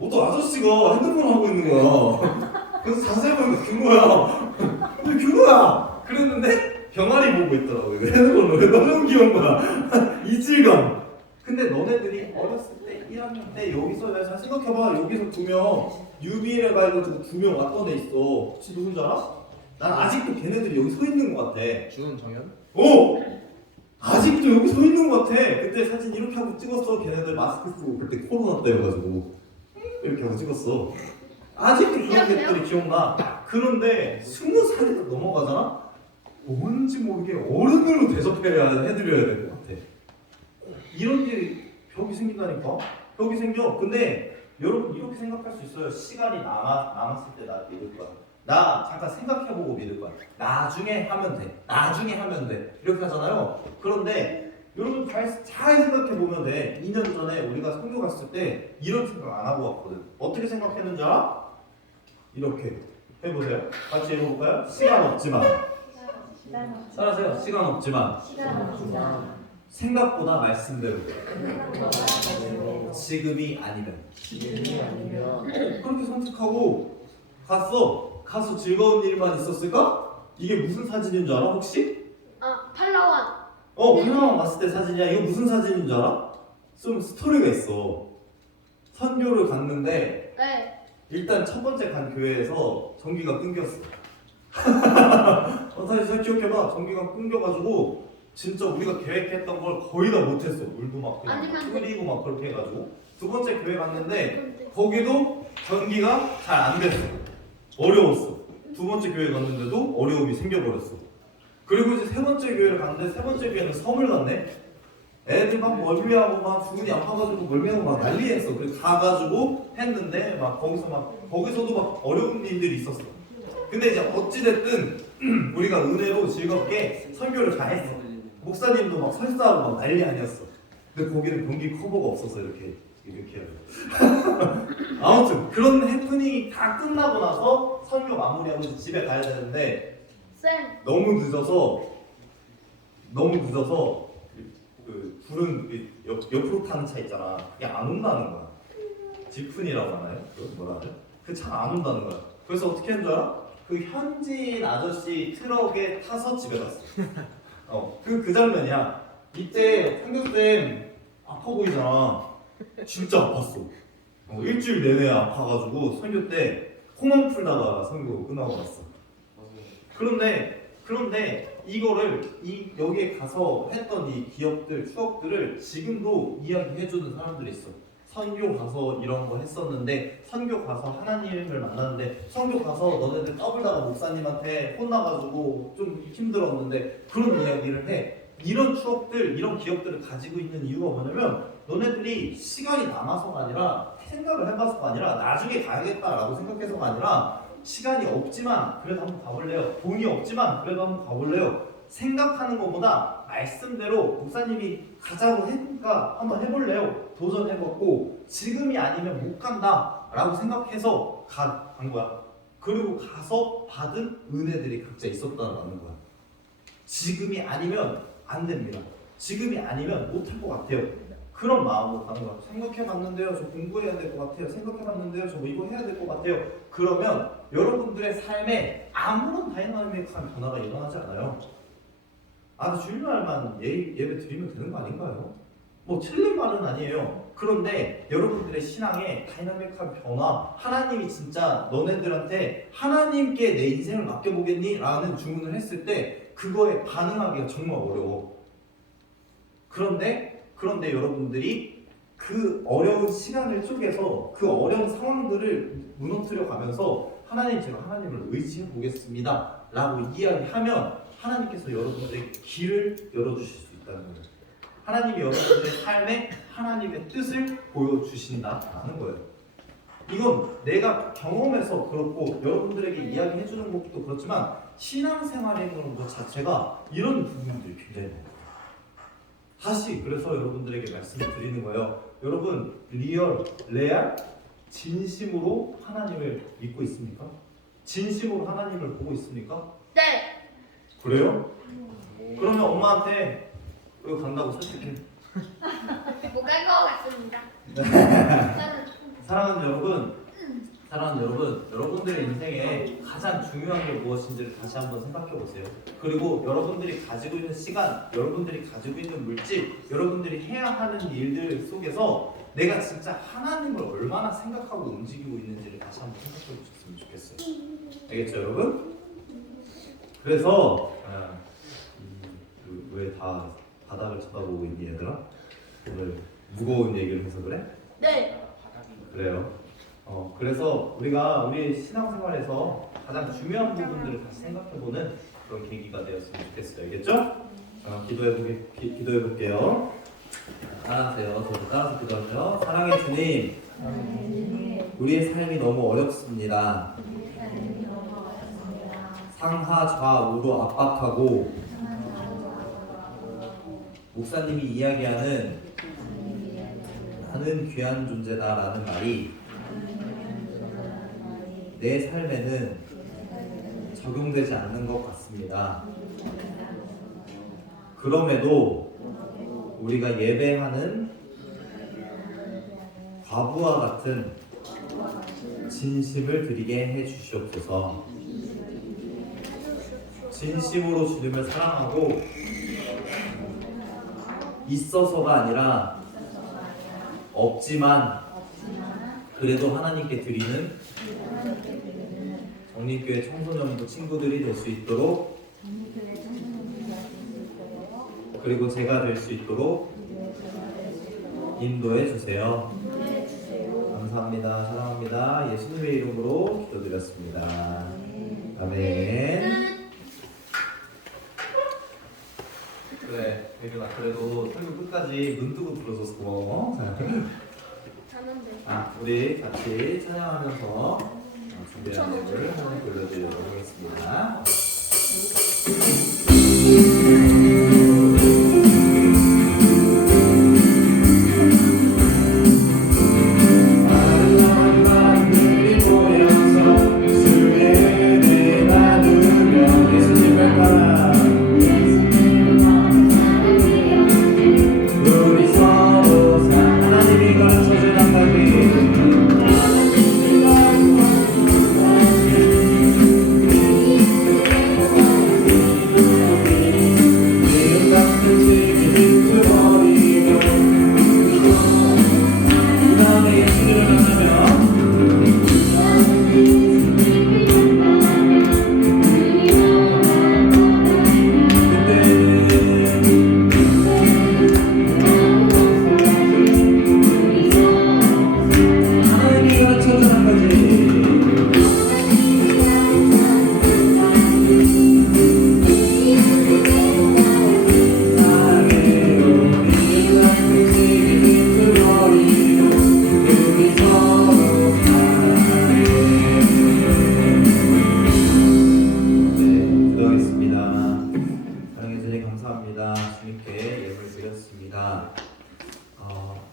어떤 아저씨가 핸드폰 하고 있는 거야. 그래서 자세히 보니까 규모야. 근데 규모야! 그랬는데 병아리 보고 있더라고. 핸드폰으로. 너무 귀여운 거야. 이질감. 근데 너네들이 어렸을 때 1학년 때 여기서 내가 잘 생각해봐. 여기서 2명 UBL에 가가지고 2명 왔던 애 있어. 혹시 누군지 알아? 난 아직도 걔네들이 여기 서 있는 것 같아. 준원 정현? 아직도 여기 서 있는 것 같아. 그때 사진 이렇게 하고 찍었어. 걔네들 마스크 쓰고 그때 코로나 때여가지고 이렇게 하고 찍었어. 아직도 그런 것들이 기억나. 그런데 20살이 딱 넘어가잖아? 뭔지 모르게 어른으로 해드려야 될 것 같아. 이런 게 벽이 생긴다니까? 벽이 생겨. 근데 여러분 이렇게 생각할 수 있어요. 시간이 남았을 때 나 믿을 거야. 나 잠깐 생각해보고 믿을 거야. 나중에 하면 돼. 이렇게 하잖아요. 그런데 여러분 잘 생각해보면 돼. 2년 전에 우리가 선교 갔을 때 이런 생각 안 하고 왔거든. 어떻게 생각했는지 알아? 이렇게 해보세요. 같이 해볼까요? 시간 없지만 따라하세요. 시간 없지만 생각보다 말씀대로 지금이 아니면 그렇게 선택하고 가서 즐거운 일만 있었을까? 이게 무슨 사진인 줄 알아 혹시? 팔라완. 팔라완 갔을 때 사진이야. 이거 무슨 사진인 줄 알아? 좀 스토리가 있어. 선교를 갔는데 네. 일단 첫 번째 간 교회에서 전기가 끊겼어. 사실 잘 기억해봐. 전기가 끊겨가지고 진짜 우리가 계획했던 걸 거의 다 못했어. 물도 막 그냥 끓이고 막 그렇게 해가지고 두 번째 교회 갔는데 거기도 전기가 잘 안 됐어. 어려웠어. 두 번째 교회 갔는데도 어려움이 생겨버렸어. 그리고 이제 세 번째 교회를 갔는데 세 번째 교회는 섬을 갔네. 애들 막 멀미하고 막 주근이 아파가지고 멀미하고 막 난리했어. 그래서 가가지고 했는데 거기서도 막 어려운 일들이 있었어. 근데 이제 어찌됐든 우리가 은혜로 즐겁게 설교를 다 했어. 목사님도 막 설사하고 막 난리 아니었어. 근데 거기는 변기 커버가 없어서 이렇게 해야 돼. 아무튼 그런 해프닝이 다 끝나고 나서 설교 마무리하고 이제 집에 가야 되는데 너무 늦어서 그 불은 옆으로 타는 차 있잖아. 그게 안 온다는 거야. 지푼이라고 하나요? 뭐라 하죠? 그 차가 안 온다는 거야. 그래서 어떻게 했는 줄 알아? 그 현지인 아저씨 트럭에 타서 집에 갔어. 그 장면이야. 이때 선교쌤 아파 보이잖아. 진짜 아팠어. 일주일 내내 아파가지고 선교 때 코만 풀다가 선교 끝나고 갔어. 그런데 이거를 여기에 가서 했던 이 기억들, 추억들을 지금도 이야기해주는 사람들이 있어. 선교 가서 이런 거 했었는데, 선교 가서 하나님을 만났는데, 선교 가서 너네들 떠들다가 목사님한테 혼나가지고 좀 힘들었는데 그런 이야기를 해. 이런 추억들, 이런 기억들을 가지고 있는 이유가 뭐냐면 너네들이 시간이 남아서가 아니라 생각을 해봐서가 아니라 나중에 가야겠다라고 생각해서가 아니라 시간이 없지만 그래도 한번 가볼래요. 돈이 없지만 그래도 한번 가볼래요. 생각하는 것보다 말씀대로 목사님이 가자고 했으니까 한번 해볼래요. 도전해봤고 지금이 아니면 못 간다라고 생각해서 간 거야. 그리고 가서 받은 은혜들이 각자 있었다는 거야. 지금이 아니면 안 됩니다. 지금이 아니면 못할 것 같아요. 그런 마음으로 가는 거야. 생각해봤는데요. 저 공부해야 될 것 같아요. 생각해봤는데요. 저 이거 해야 될 것 같아요. 그러면 여러분들의 삶에 아무런 다이나믹한 변화가 일어나지 않아요. 아, 주일날만 예배 드리면 되는 거 아닌가요? 뭐 틀린 말은 아니에요. 그런데 여러분들의 신앙에 다이나믹한 변화, 하나님이 진짜 너네들한테 하나님께 내 인생을 맡겨보겠니? 라는 주문을 했을 때 그거에 반응하기가 정말 어려워. 그런데 여러분들이 그 어려운 시간을 쪼개서 그 어려운 상황들을 무너뜨려 가면서 하나님, 제가 하나님을 의지해 보겠습니다 라고 이야기하면 하나님께서 여러분들의 길을 열어주실 수 있다는 거예요. 하나님이 여러분들의 삶에 하나님의 뜻을 보여주신다라는 거예요. 이건 내가 경험해서 그렇고 여러분들에게 이야기해주는 것도 그렇지만 신앙생활의 것 자체가 이런 부분들이 굉장히 많아요. 다시 그래서 여러분들에게 말씀을 드리는 거예요. 여러분 레알 진심으로 하나님을 믿고 있습니까? 진심으로 하나님을 보고 있습니까? 네. 그래요? 그러면 엄마한테 이거 간다고 설득해. 못 갈 것 같습니다. 사랑하는 여러분, 여러분들의 인생에 가장 중요한 게 무엇인지를 다시 한번 생각해 보세요. 그리고 여러분들이 가지고 있는 시간, 여러분들이 가지고 있는 물질, 여러분들이 해야 하는 일들 속에서 내가 진짜 하나님을 얼마나 생각하고 움직이고 있는지를 다시 한번 생각해 보셨으면 좋겠어요. 알겠죠, 여러분? 그래서 왜 다 바닥을 쳐다보고 있니, 얘들아? 오늘 무거운 얘기를 해서 그래? 네. 그래요. 그래서 우리가 우리 신앙생활에서 가장 중요한 부분들을 다시 생각해보는 그런 계기가 되었으면 좋겠어요. 알겠죠? 기도해볼게요. 따라하세요. 저도 따라서 기도하세요. 사랑의 주님, 우리의 삶이 너무 어렵습니다. 상하 좌우로 압박하고 목사님이 이야기하는 나는 귀한 존재다라는 말이 내 삶에는 적용되지 않는 것 같습니다. 그럼에도 우리가 예배하는 과부와 같은 진심을 드리게 해주시옵소서. 진심으로 주님을 사랑하고 있어서가 아니라 없지만 그래도 하나님께 드리는 정립교회 청소년부 친구들이 될 수 있도록, 그리고 제가 될 수 있도록 인도해 주세요. 감사합니다. 사랑합니다. 예수님의 이름으로 기도드렸습니다. 아멘. 그래, 혜준아, 그래도 설교 끝까지 눈 뜨고 들어줘서 고마워. 자는데. 우리 같이 찬양하면서 준비한 노래를 하나 불러드리도록 하겠습니다. 기도드렸습니다.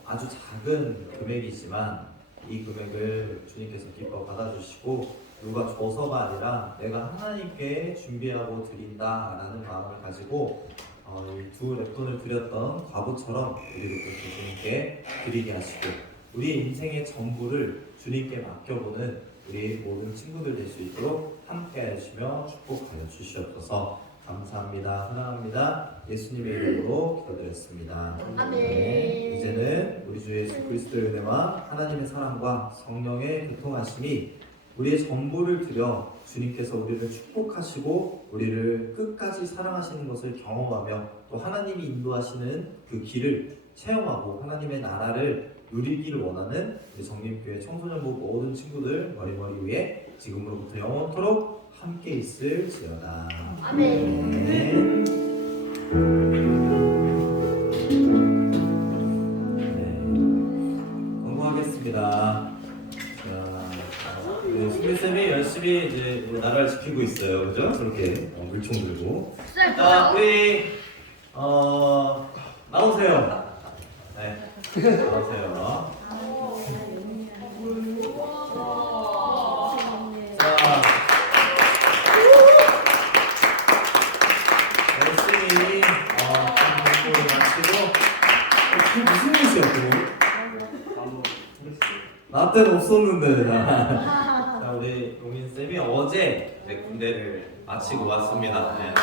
아주 작은 금액이지만 이 금액을 주님께서 기뻐 받아주시고 누가 줘서가 아니라 내가 하나님께 준비하고 드린다라는 마음을 가지고 이 두 랩돈을 드렸던 과부처럼 우리도 또 주님께 드리게 하시고 우리 인생의 전부를 주님께 맡겨보는 우리 모든 친구들 될 수 있도록 함께 하시며 축복하여 주시옵소서. 감사합니다. 사랑합니다. 예수님의 이름으로 기도드렸습니다. 아멘. 네, 이제는 우리 주 예수 그리스도의 은혜와 하나님의 사랑과 성령의 교통하심이 우리의 전부를 드려 주님께서 우리를 축복하시고 우리를 끝까지 사랑하시는 것을 경험하며 또 하나님이 인도하시는 그 길을 체험하고 하나님의 나라를 누리기를 원하는 우리 정림교회 청소년부 모든 친구들 머리 위에 지금으로부터 영원토록 함께 있을지어다. 아멘. 네. 공부하겠습니다. 수빈쌤이 열심히 이제 나라를 지키고 있어요. 그죠? 저렇게 물총 들고. 자, 우리 나오세요. 네, 나오세요. 자, 열심히 공부를 마치고 그게 무슨 뜻이야 그거? 나 때는 없었는데 자, 우리 용인쌤이 어제 이제 군대를 마치고 왔습니다. 네.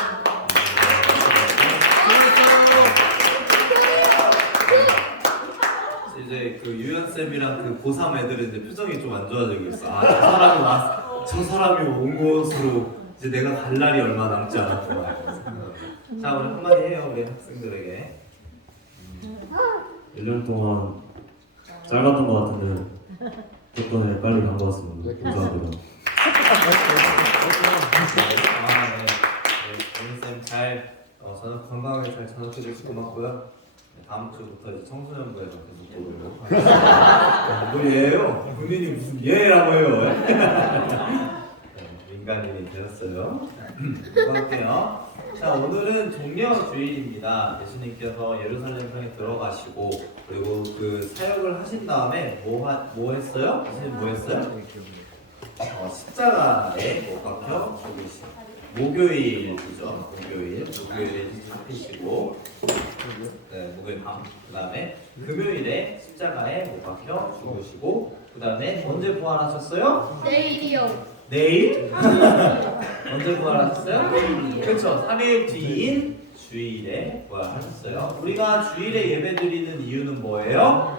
이제 그 유연쌤이랑 그 고3 애들은 이제 표정이 좀 안 좋아지고 있어. 저 사람이 온 곳으로 이제 내가 갈 날이 얼마 남지 않았구나. 자, 오늘 한마디 해요 우리 학생들에게. 1년 동안 짧았던 것 같은데 덕분에 빨리 간 것 같습니다. 감사합니다. 용인쌤 잘 저녁 건강하게 잘 저녁해 주셔서 고맙고요. 다음 주부터 이제 청소년부에서 계속 보고요. 뭐 예요? 본인이 무슨 예라고 해요? 민간인이 되었어요. 수고할게요. 자, 오늘은 종려주일입니다. 예수님께서 예루살렘 성에 들어가시고 그리고 그 사역을 하신 다음에 뭐 했어요? 예수님 뭐 했어요? 십자가에 못 박혀 죽으시고 목요일이죠. 목요일에 죽으시고 네, 목요일 밤 그다음에 금요일에 십자가에 못 박혀 죽으시고 그다음에 언제 부활하셨어요? 내일이요. 내일? 언제 부활하셨어요? 그렇죠. 3일 뒤인 주일에 부활하셨어요. 우리가 주일에 예배드리는 이유는 뭐예요?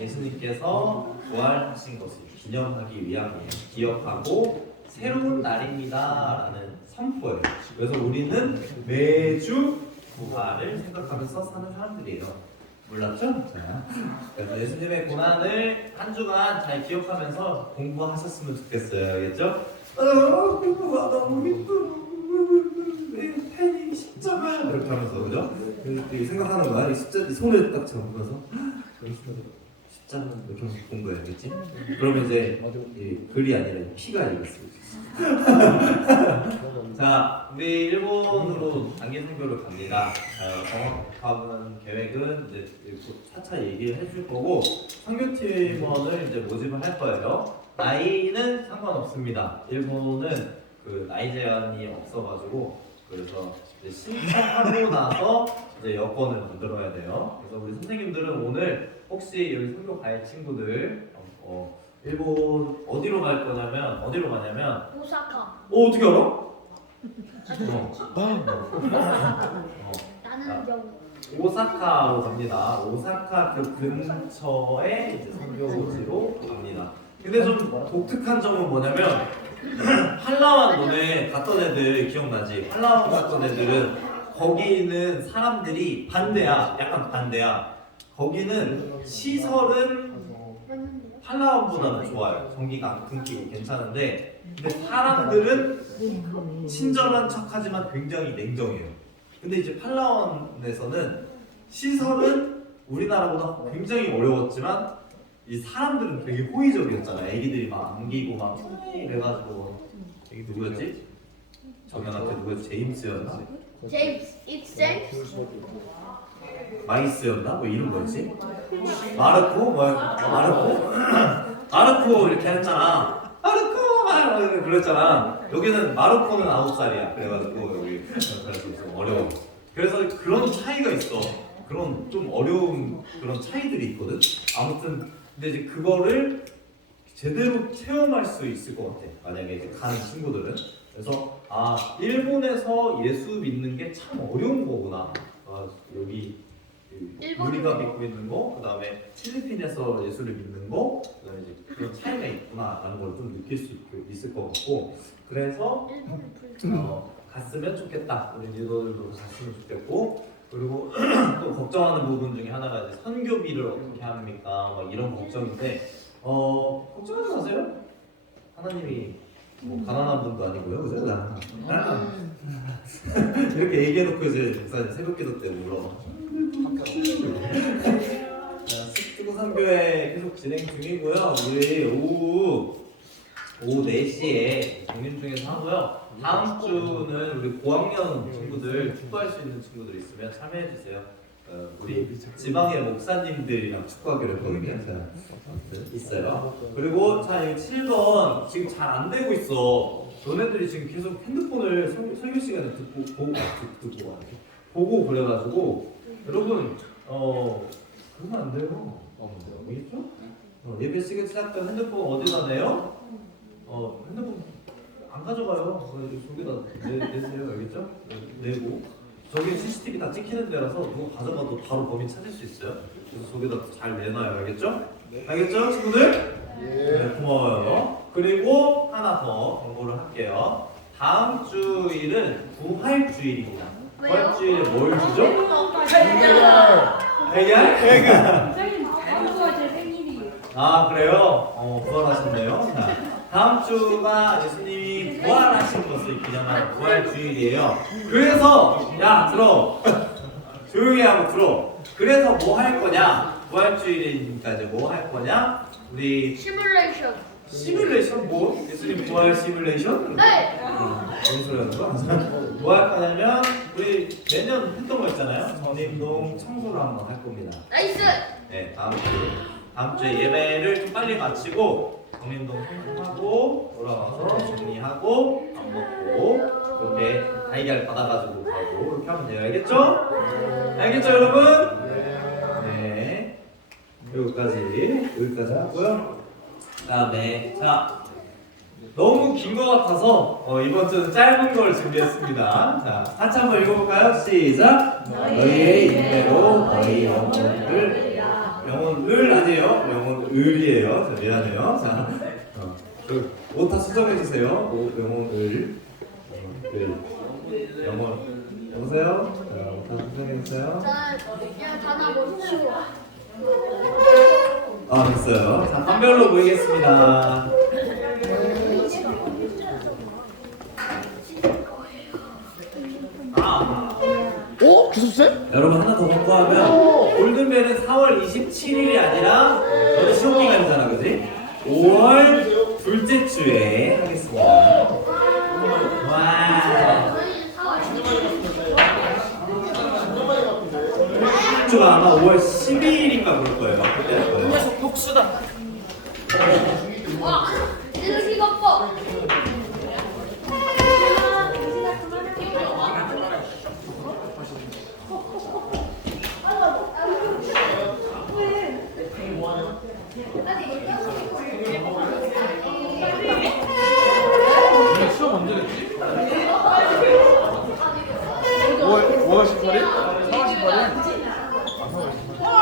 예수님께서 부활하신 것을 기념하기 위함이에요. 기억하고 새로운 날입니다라는 선포예요. 그래서 우리는 매주 부활을 생각하면서 사는 사람들이에요. 몰랐죠? 자, 그래서 예수님의 고난을 한 주간 잘 기억하면서 공부하셨으면 좋겠어요. 알겠죠? 공부가 너무 힘들어. 내 펜이 십자가야. 이렇게 하면서 그죠? 이렇게 생각하는 거야. 이 손을 딱 잡으면서 십자가 이렇게 하면서 공부해야겠지? 그러면 이제 이 글이 아니라 피가 이랬어요. 자, 우리 일본으로 단기 선교를 갑니다. 정확한 계획은 이제 차차 얘기를 해줄 거고 선교팀원을 이제 모집을 할 거예요. 나이는 상관없습니다. 일본은 그 나이 제한이 없어가지고 그래서 이제 신청하고 나서 이제 여권을 만들어야 돼요. 그래서 우리 선생님들은 오늘 혹시 여기 선교 갈 친구들 일본 어디로 가냐면 오사카. 어떻게 알아? 나는 여기. 오사카로 갑니다. 오사카 그 근처에 이제 선교지로 갑니다. 근데 좀 독특한 점은 뭐냐면 팔라완 너네 갔던 애들 기억나지? 팔라완 갔던 애들은 거기 있는 사람들이 반대야. 약간 반대야. 거기는 시설은 팔라완보다는 좋아요. 전기가 안 끊기고 괜찮은데 근데 사람들은 친절한 척하지만 굉장히 냉정해요. 근데 이제 팔라완에서는 시설은 우리나라보다 굉장히 어려웠지만 이 사람들은 되게 호의적이었잖아. 애기들이 막 안기고 막 이래가지고 애기 누구였지? 정연한테 누구였지? 제임스였나? 제임스. It's James. 마이스였나? 뭐 이름 뭐였지? 마르코? 마르코 이렇게 했잖아. 마르코 막 그랬잖아. 여기는 마르코는 9살이야. 그래가지고 여기 그래서 좀 어려워. 그래서 그런 차이가 있어. 그런 좀 어려운 그런 차이들이 있거든. 아무튼 근데 이제 그거를 제대로 체험할 수 있을 것 같아. 만약에 이제 가는 친구들은. 그래서 아 일본에서 예수 믿는 게 참 어려운 거구나. 아, 여기 우리가 믿고 있는 거, 그 다음에 필리핀에서 예수를 믿는 거, 그 다음에 이제 그런 차이가 있구나라는 걸 좀 느낄 수 있을 것 같고, 그래서 갔으면 좋겠다. 우리 리더들도 갔으면 좋겠고, 그리고 또 걱정하는 부분 중에 하나가 이제 선교비를 어떻게 합니까? 막 이런 걱정인데, 걱정하지 마세요. 하나님이 뭐 가난한 분도 아니고요, 그죠? 이렇게 얘기해놓고 이제 목사님 새벽기도 때 울어. 숙주고 선교회 계속 진행 중이고요. 우리 오후 4시에 공연 중에서 하고요. 다음 주는 우리 고학년 친구들 축구할 수 있는 친구들 있으면 참여해 주세요. 우리 지방의 목사님들이랑 축구하기로 했거든요. 있어요. 그리고 자, 이 7번 지금 잘 안 되고 있어. 너네들이 지금 계속 핸드폰을 설교 시간에 보고 그래가지고 여러분 그러면 안 돼요. 알겠죠? 예배 시작된 핸드폰 어디다 내요? 핸드폰 안 가져가요. 저기다 내세요. 알겠죠? 내고 저기 CCTV 다 찍히는 데라서 누가 가져가도 바로 범인 찾을 수 있어요. 그래서 저기다 잘 내놔요. 알겠죠? 알겠죠, 친구들? 네, 고마워요. 그리고 하나 더 정보를 할게요. 다음 주일은 부활주일입니다. 부활주일에 뭘 주죠? 달걀? 제 생일이에요. 아 그래요? 부활하셨네요. 자, 다음 주가 예수님이 부활하신 것을 기념하는 부활주일이에요. 그래서 야 들어 조용히 하고 들어. 그래서 뭐 할 거냐? 부활주일이니까 이제 뭐 할 거냐? 우리 시뮬레이션 뭐? 예수님 부활 시뮬레이션? 네. 무슨 소리 하는 거야? 뭐 할 거냐면 우리 매년 했던 거 있잖아요. 전임동 청소를 한번 할 겁니다. 나이스. 네, 다음 주에 예배를 좀 빨리 마치고 정림동 청소하고 돌아와서 정리하고 밥 먹고 이렇게 달걀 받아가지고 가고 이렇게 하면 돼요. 알겠죠? 알겠죠, 여러분? 네. 여기까지 하고요. 그다음에 자 너무 긴 것 같아서 이번 주는 짧은 걸 준비했습니다. 자, 같이 한번 읽어볼까요? 시작. 너희의 인내로 너희 영혼을 아니에요. 영혼을이에요. 자, 미안해요. 자, 오타 수정해 주세요. 영혼을 영혼 여보세요. 자, 오타 수정해 주세요. 야, 다나 못 치워. 됐어요. 자, 판별로 보이겠습니다. 주습생? 여러분 하나 더 공부하면 골든벨은 4월 27일이 아니라 너네 시험 기간이잖아, 그지? 5월 둘째 주에 하겠습니다. 와. 주가 아마 5월 12일인가 그럴 거예요. 그때 할 거예요. 와, 이렇게 덮어.